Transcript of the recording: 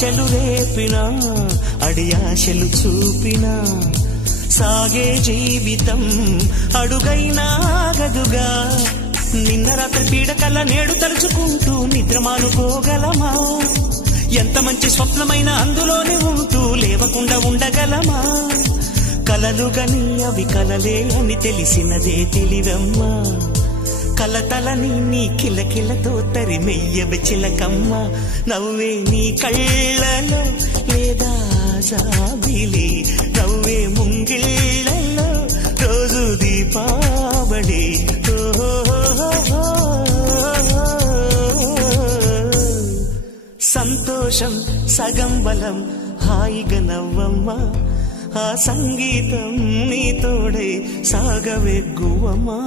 ఆశలు రేపినా అడియాశలు చూపినా సాగే జీవితం అడుగైనా ఆగదుగా నిన్న రాత్రి పీడకల నేడు తలుచుకుంటూ నిద్రమానుకోగలమా ఎంత మంచి స్వప్నమైన అందులోనే ఉంటూ లేవకుండా ఉండగలమా కలలుగని అవి కలలే అని తెలిసినదే తెలివమ్మా కలతలని నీ కిలకిలతో తరిమెయ్యవి చిలకమ్మ నవ్వే నీ కళ్ళలో లేదా జాబిలి నవ్వే ముంగిళ్ళలో రోజు దీపావళి సంతోషం సగం బలం హాయిగా నవ్వమ్మా ఆ సంగీతం నీ తోడై సాగవెగ్గువమ్మా